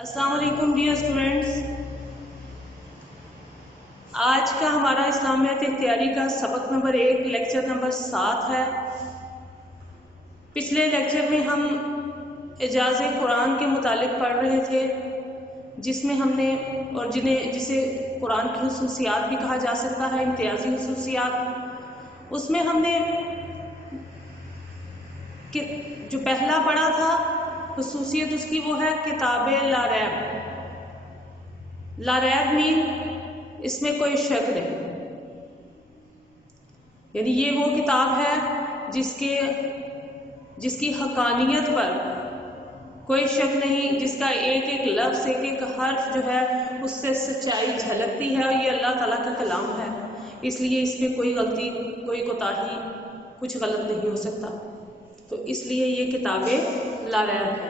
السلام علیکم dear students, آج کا ہمارا اسلامیات اختیاری کا سبق نمبر 1 لیکچر نمبر 7 ہے۔ پچھلے لیکچر میں ہم اعجاز قرآن کے متعلق پڑھ رہے تھے، جس میں ہم نے جسے قرآن کی خصوصیات بھی کہا جا سکتا ہے، امتیازی خصوصیات۔ اس میں ہم نے جو پہلا پڑھا تھا خصوصیت اس کی وہ ہے کتاب لا ریب۔ لا ریب مین اس میں کوئی شک نہیں، یعنی یہ وہ کتاب ہے جس کی حقانیت پر کوئی شک نہیں، جس کا ایک ایک لفظ ایک ایک حرف جو ہے اس سے سچائی جھلکتی ہے، اور یہ اللہ تعالیٰ کا کلام ہے، اس لیے اس میں کوئی غلطی کوئی کوتاہی کچھ غلط نہیں ہو سکتا، تو اس لیے یہ کتاب لا ریب ہے۔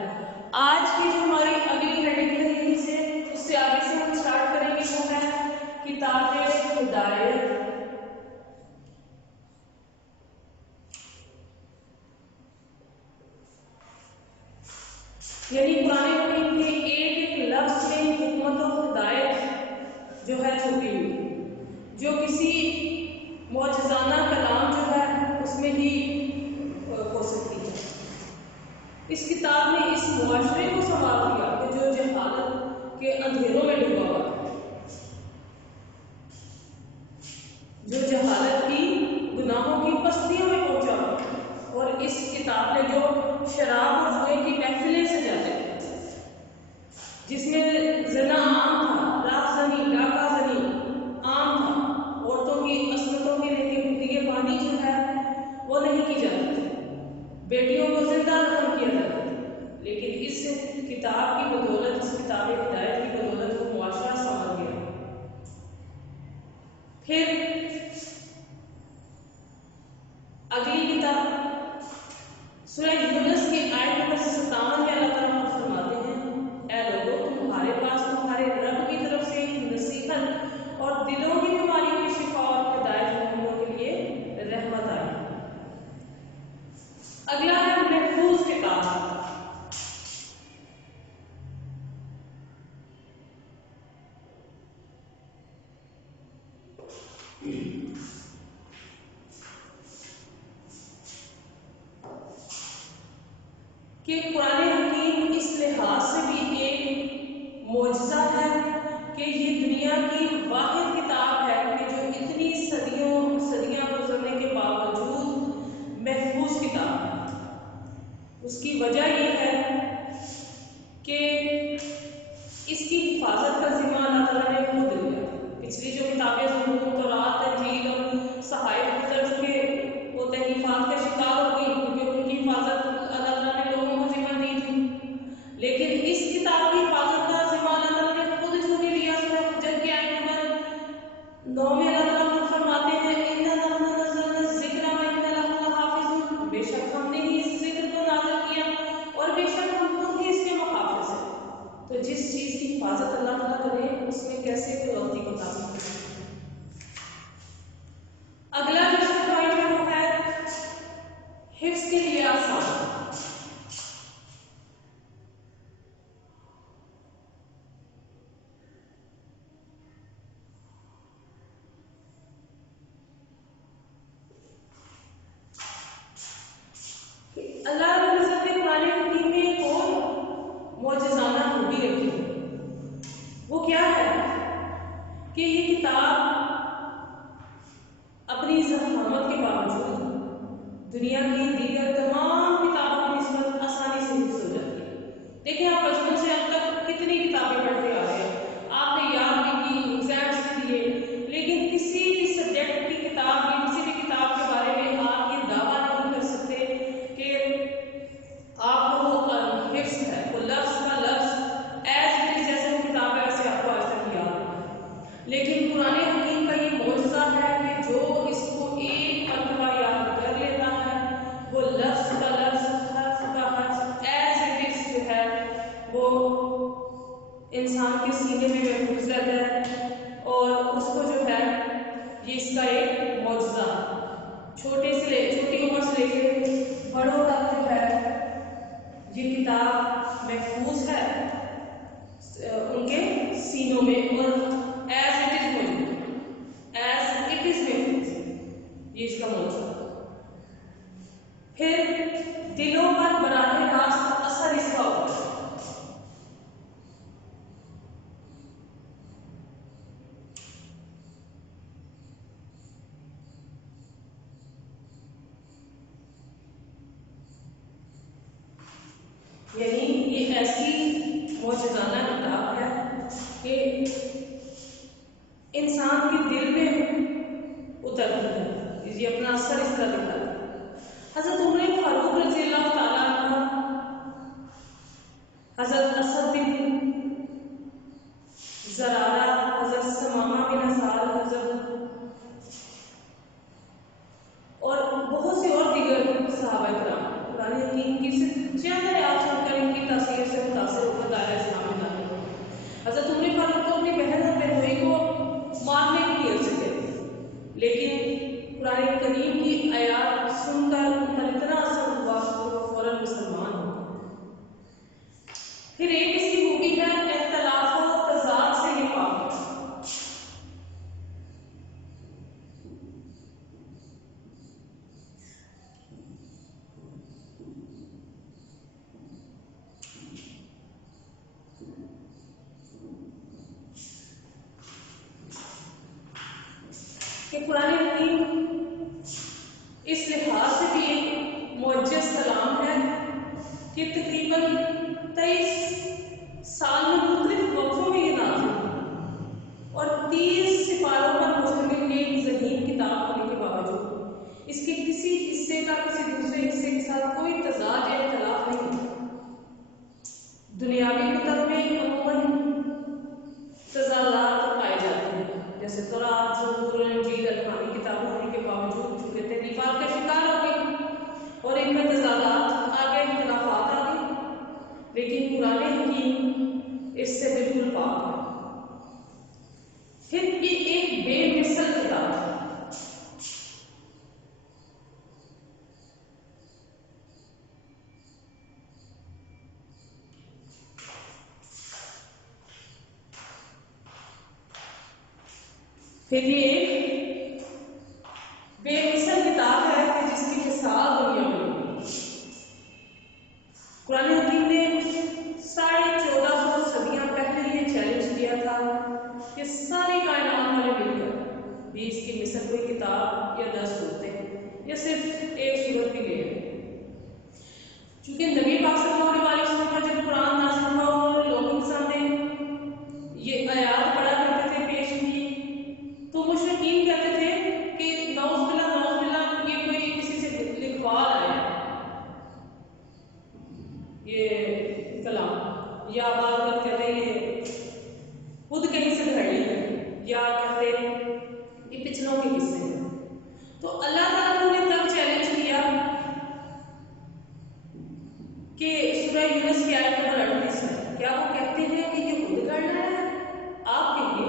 آج کی جو ہماری اگلی ہیڈنگ ہے اس سے آگے سے ہم اسٹارٹ کریں گے، وہ ہے کتاب ہدایت۔ یعنی قرآن کریم کے ایک ایک لفظ میں حکمت و ہدایت جو ہے چھپی ہوئی، جو کسی معجزانہ کلام جو ہے اس میں ہی ہو سکتی ہے۔ اس کتاب نے اس معاشرے کو سنوار دیا کہ جو جہالت کے اندھیروں میں ڈوبا ہوا ہے، جو جہالت کی گناہوں کی پستیوں میں پہنچا ہوا، اور اس کتاب نے جو شراب اور جوئے کی محفلیں سجاتے ہیں، جس میں زنا عام تھا، رات زنی ڈاکہ زنی عام تھا، عورتوں کی عصمتوں کے لیے پانی جو ہے وہ نہیں کی جاتی تھی، بیٹیوں کو زندہ دفن کیا جاتا تھا، لیکن اس کتاب کی بدولت، اس کتاب ہدایت کی بدولت وہ معاشرہ سنور گیا۔ پھر اگلی کتاب سورہ یونس کی آیت نمبر 57 میں اللہ تعالیٰ فرماتے ہیں، اے لوگوں، تمہارے پاس تمہارے رب کی طرف سے نصیحت اور دلوں کی بیماریوں کی شفا اور ہدایت ہونے کے لیے رحمت آئی۔ اگلا ہے محفوظ کتاب۔ کہ قرآن حکیم اس لحاظ سے بھی ایک معجزہ ہے کہ یہ دنیا کی واحد کتاب ہے کہ جو اتنی صدیاں گزرنے کے باوجود محفوظ کتاب ہے۔ اس کی وجہ یہ ہے کہ اس کی حفاظت کا ذمہ اللہ تعالیٰ نے خود لیا۔ پچھلی جو کتابیں زبور، تورات، انجیل اور صحائف گزر چکے وہ تحریفات کا شکار ہو گئی، کیونکہ ان کی حفاظت اللہ تعالیٰ نے لوگوں کو ذمہ دی تھی، لیکن اس کتاب کی حفاظت کا ذمہ اللہ تعالیٰ نے خود چن لیا۔ سورہ حجر کی آیت نمبر 9 میں اللہ تعالیٰ خود فرماتے ہیں، اِنَّا نَحْنُ نَزَّلْنَا الذِّکْرَ وَإِنَّا لَهُ لَحَافِظُونَ، بے شک ہم نے ہی اس ذکر کو نازل کیا اور بے شک ہم خود ہی اس کے محافظ ہیں۔ تو جس چیز کی حفاظت اللہ تعالیٰ کرے اس میں کیسے کوئی غلطی کو تعمیر کرے۔ اگلا جو پوائنٹ ہے وہ ہے حفظ کے لیے آسان۔ اللہ رب العزت نے قرآن حکیم میں ایک اور معجزانہ خوبی رکھی ہے، وہ کیا ہے کہ یہ کتاب اپنی ضخامت کے باوجود دنیا کی دیگر تمام کتابوں کی نسبت آسانی سے حفظ ہو جاتی ہے۔ دیکھیں آپ بچپن سے اب تک کتنی کتابیں پڑھتے آ رہے ہیں، آپ نے یاد بھی کی، ایگزامس بھی دیے، لیکن کسی بھی سبجیکٹ کی کتاب یا کسی بھی کتاب کے بارے میں آپ یہ دعویٰ نہیں کر سکتے کہ آپ کو حفظ ہے، وہ لفظ کا لفظ ایز اٹ از جیسے وہ کتاب ہے ویسے آپ کو آج تک یاد ہے۔ لیکن قرآن حکیم کا یہ معجزہ ہے کہ جو اس کو ایک مرتبہ یاد کر لیتا ہے، وہ لفظ کا لفظ، حرف کا حرف ایز اٹ از جو ہے وہ انسان کے سینے میں محفوظ رہتا ہے، اور اس کو جو ہے یہ اس کا ایک معجزہ چھوٹی عمر سے لے کے بڑوں تک جو ہے یہ کتاب محفوظ ہے، اردو میں، اور ایز اٹ از موجود، ایز اٹ از محفوظ، یہ اس کا موضوع ہے۔ پھر دلوں پر براہ راست اثر اس کا ہوتا ہے۔ یعنی یہ ایسی معجزانہ کتاب ہے کہ انسان کے دل میں اترتی ہے، یہ اپنا اثر اس طرح دکھاتی ہے۔ حضرت عمر فاروق رضی اللہ تعالیٰ عنہ، حضرت اسد بن زرارہ، حضرت ثمامہ بن اسال، حضرت اور بہت سے اور دیگر صحابہ کرام قرآن حکیم کی صرف چند آیات سن کر ان کی تاثیر سے متاثر ہو کر دائرہ اسلام میں داخل ہوئے۔ حضرت عمر فاروق کو اپنی بہن اور بہنوئی کو مارنے کی نیت سے تھے، لیکن قرآن کریم کی آیات سن کر ان پر اتنا اثر ہوا کہ وہ فوراً مسلمان ہو گئے۔ پھر ایک اس کی خوبی ہے اختلاف و تضاد سے یہ پاک ہے۔ کہ قرآن حکیم اس لحاظ سے بھی ایک معجز کلام ہے کہ تقریباً 23 سال میں مختلف وقفوں میں یہ نازل ہوا، اور 30 سپاروں پر مشتمل ایک ذہین کتاب ہونے کے باوجود اس کے کسی حصے کا کسی دوسرے حصے کے ساتھ کوئی تضاد یا اختلاف نہیں۔ دنیاوی کتب میں عموماً تضادات پائے جاتے ہیں، جیسے تورات، زبور، انجیل، آسمانی کتابیں ہونے کے باوجود چونکہ تحریفات کا شکار ہو گئی اور ان میں تضادات آ گئے، اختلافات آ گئی، لیکن قرآن حکیم اس سے بالکل پاک ہے۔ پھر یہ ایک بے مثل کتاب ہے۔ پھر یہ ایک بے مثل کتاب ہے کہ جس کی مثال دنیا میں نہیں۔ قرآن حکیم نے 1450 صدیاں پہلے یہ چیلنج کیا تھا کہ ساری کائنات والے مل کر بھی اس کی مثل کوئی کتاب یا 10 صورتیں یا صرف ایک صورت بھی لے۔ چونکہ نبی پاک صلی اللہ علیہ وسلم پر جب قرآن نازل ہوا اور لوگوں کے سامنے یہ آیات پڑھا کرتے تھے، پیش کی، تو مشرکین کہتے تھے کہ نعوذ باللہ یہ کوئی کسی سے لکھوا لایا ہے یہ کلام، یا بعض لوگ کہتے ہیں یہ خود کہیں سے گھڑ لی ہے، یا کہتے ہیں یہ پچھلوں کے قصے ہیں۔ تو اللہ تعالیٰ نے تب چیلنج کیا کہ سورہ یونس کی آیت نمبر 38 میں کیا وہ کہتے ہیں کہ یہ خود گھڑنا ہے؟ آپ کہیے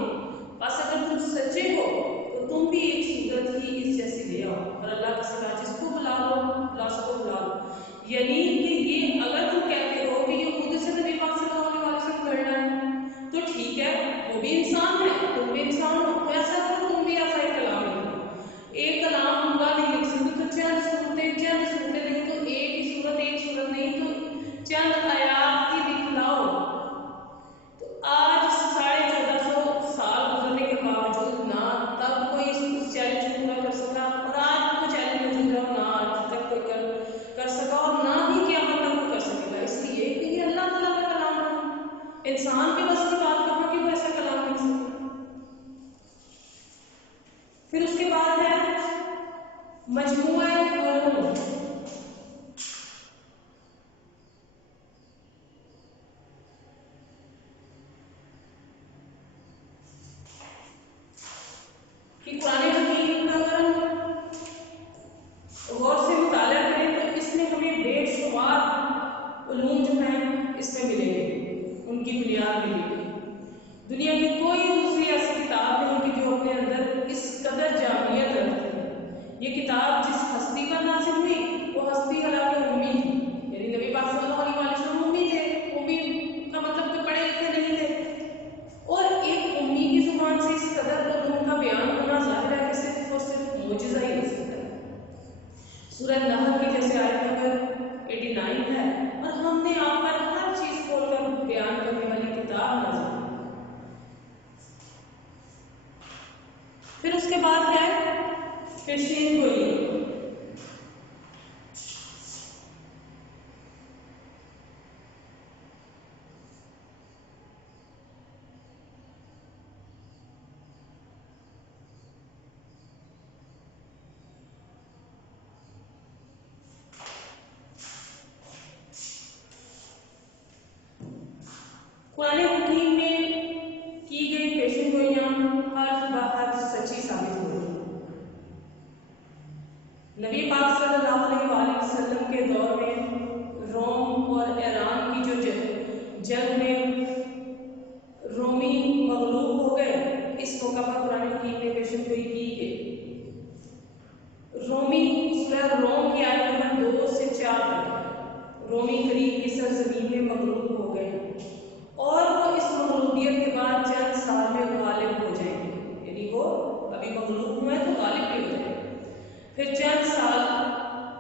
بس اگر تم سچے ہو تو تم بھی ایک صورت ہی اس جیسی لے آؤ اور اللہ کے سوا جس کو بلا سکو بلا لو۔ یعنی کہ یہ اگر تم کہتے ہو کہ یہ خود سے نبی پاک صلی اللہ علیہ وسلم گھڑنا ہے تو ٹھیک ہے، وہ بھی انسان ہے، تم بھی انسان ہو، تو ایسا کرو تم بھی ایسا ایک کلام لکھو۔ ایک کلام اللہ نہیں لکھ سکتے تو چند صورتیں نہیں تو ایک ہی صورت، ایک صورت نہیں تو چند آیات کی دکھلاؤ۔ تو آج 1450 سال گزرنے کے باوجود نہ تب کوئی اس چیلنج کو پورا کر سکا، اور آج وہ چیلنج موجود ہے اور نہ آج تک کوئی کر سکا، اور نہ ہی قیامت تک کوئی کر سکے گا، اس لیے کہ یہ اللہ تعالیٰ کا کلام ہے۔ انسان کے بس کی بات کہاں کہ وہ ایسا کلام لکھ سکتا۔ پھر اس کے بعد ہے مجموعہ علوم۔ کہ قرآن حکیم کا اگر ہم غور سے مطالعہ کریں تو اس میں ہمیں بے شمار علوم جو ہیں اس میں ملیں گے، ان کی بنیاد ملے گی۔ دنیا کی کوئی دوسری ایسی کتاب نہیں کہ جو اپنے اندر اس قدر جامعیت رکھتی ہے۔ یہ کتاب جس ہستی پر نازل ہوئی وہ ہستی حالانکہ امی تھی، یعنی نبی پاک صلی اللہ علیہ وسلم امی تھے، وہ بھی کا مطلب کہ پڑھے لکھے نہیں تھے، اور ایک کے بعد ہے پیشین گوئی. قرآن حکیم میں کی گئی پیشین گوئیاں ہر بات سچی ثابت ہو رہی. نبی پاک صلی اللہ علیہ وآلہ وسلم کے دور میں روم اور ایران کی جو جنگ میں رومی مغلوب ہو گئے، اس موقع پر قرآن حکیم میں پیشین گوئی کی گئی. رومی سورہ روم کی آیت نمبر 2 سے 4 تک رومی قریب کی سرزمین میں مغلوب ہو گئے اور وہ اس مغلوبیت کے بعد چند سال میں غالب ہو جائیں گے. یعنی وہ ابھی مغلوب ہوئے تو غالب بھی ہو جائیں گے. پھر چند سال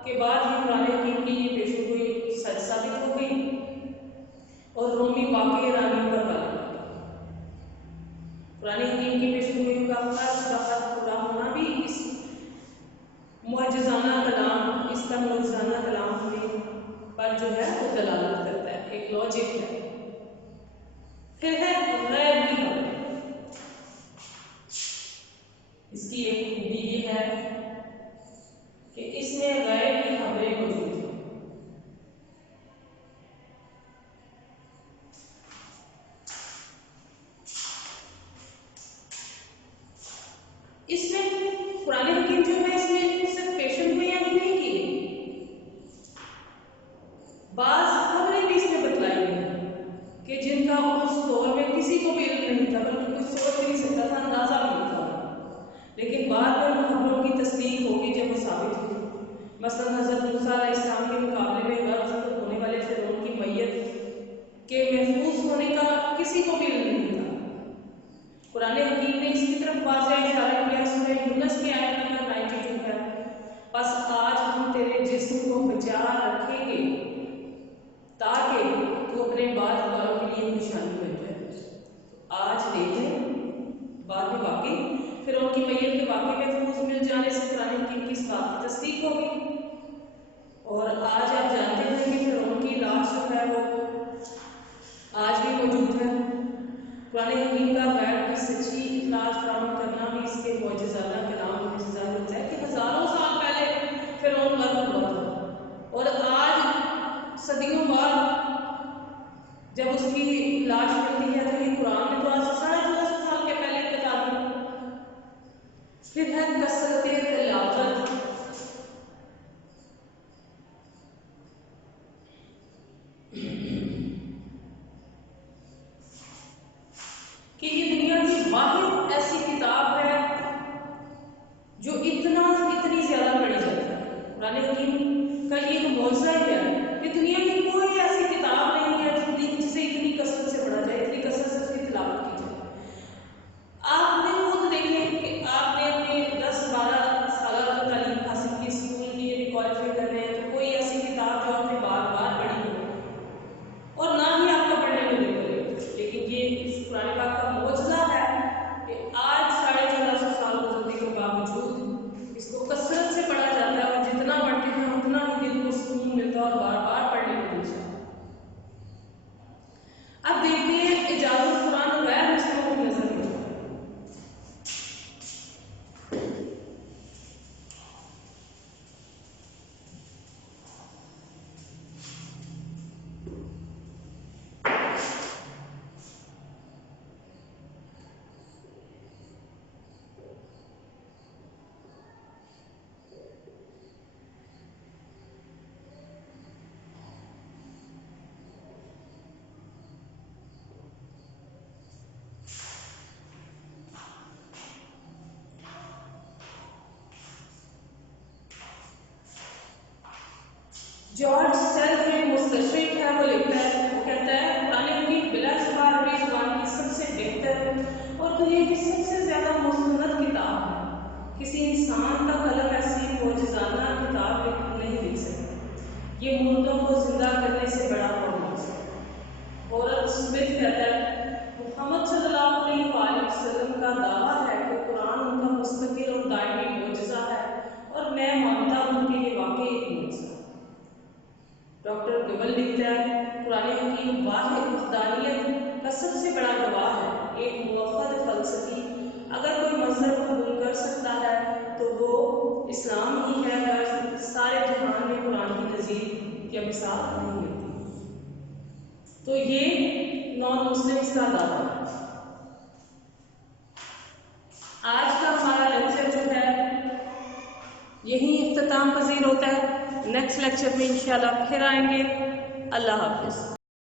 کے بعد ہی قرآن حکیم کی یہ پیشین گوئی سچ ثابت ہو گئی اور رومی باقی ایرانیوں پر غالب ہو گئے. قرآن حکیم کی پیشین گوئی کا ہر پورا ہونا بھی اس معجزانہ کلام، اس کا معجزانہ کلام پر جو ہے وہ دلالت کرتا ہے، ایک لاجک ہے. پھر ہے غیب کی خبریں. اس کی ایک خوبی یہ ہے کہ اس میں غیب کی خبریں موجود ہیں. اس میں قرآن حکیم جو ہے اس میں صرف پیشین گوئیاں ہی نہیں کی، بعض خبریں بھی اس میں بتلائی گئی کہ جن کا اس دور میں کسی کو بھی علم نہیں تھا، بلکہ کوئی سوچ بھی نہیں سکتا تھا، اندازہ بھی نہیں تھا. لیکن بعد میں ان خبروں کی تصدیق ہوگی جب وہ ثابت ہوئی. مثلا حضرت موسیٰ علیہ السلام کے مقابلے میں غرق ہونے والے فرعون کی میت کے محفوظ ہونے کا کسی کو بھی علم نہیں تھا. قرآن حکیم نے اس کی طرف واضح اشارہ کیا. سورہ یونس کی آیت نمبر 92 ہے، بس آج ہم تیرے جسم کو بچا رکھیں گے تاکہ تو اپنے بعد والوں کے لیے نشانی بن جائے. آج دیکھیں بعد میں واقعی پھر ان کی میت کے واقعے میں محفوظ مل جانے سے قرآن حکیم کی اس بات کی تصدیق ہوگی. اور آج آپ جانتے ہیں کہ پھر ان کی لاش جو ہے وہ آج بھی موجود ہے. قرآن حکیم کا غیب کی سچی اطلاعات فراہم کرنا بھی اس کے معجزانہ کلام میں ظاہر ہوتا ہے کہ ہزاروں سال پہلے فرعون غرق ہوا تھا اور آج صدیوں بعد جب اس کی لاش ملتی ہے تو یہ قرآن نے تو آج 1450 سال کے پہلے بتا دیا. پھر ہے کثرت تلاوت. کہ یہ دنیا کی واحد ایسی کتاب ہے جو اتنی زیادہ پڑھی جاتی ہے. قرآن حکیم کا یہ معجزہ ہی ہے کہ دنیا کی کوئی ایسی کتاب نہیں ہے جسے اتنی کثرت سے پڑھا جائے، اتنی کثرت سے اس کی تلاوت کی جائے. آپ نے خود دیکھیں کہ آپ نے اپنے 10-12 سالہ جو تعلیم حاصل کی، اسکول کی یعنی کوالیفائی کر رہے ہیں، تو کوئی ایسی کتاب جو آپ نے بار بار پڑھی ہو اور نہ ہی آپ کو پڑھنے میں دل کرے. لیکن یہ اس قرآن پاک کا معجزہ ہے کہ آج 1450 سال گزرنے کے باوجود اس کو کثرت سے پڑھا جاتا ہے اور جتنا پڑھتے ہیں اتنا ہی دل کو سکون ملتا ہے اور بار بار پڑھنے کو ملتا ہے. اب دیکھتے ہیں اجازت قرآن غیر مسلموں کی نظر میں. جارج سیلف مستشرق ہے، وہ لکھتا ہے، وہ کہتا ہے قرآن حکیم بلا شبہ عربی زبان کی سب سے بہتر اور دنیا کی سب سے زیادہ مستند کتاب ہے. کسی انسان کا قلم ایسی معجزانہ کتاب نہیں لکھ سکتا. یہ مردوں کو زندہ کرنے سے بڑا معجزہ ہے. ہورل سمتھ کہتا ہے محمد صلی اللہ علیہ وآلہ وسلم کا دعویٰ ہے کہ قرآن ان کا مستقل مکمل لکھتا ہے قرآن حکیم واحد وحدانیت کا سب سے بڑا گواہ ہے، ایک موحد فلسفی اگر کوئی مذہب قبول کر سکتا ہے تو وہ اسلام ہی ہے، اگر سارے جہان میں قرآن کی تہذیب یا مثال نہیں ملتی۔ تو یہ نان مسلمس کا دعویٰ ہے۔ آج کا ہمارا لیکچر جو ہے یہی اختتام پذیر ہوتا ہے، نیکسٹ لیکچر میں انشاءاللہ پھر آئیں گے۔ اللہ حافظ۔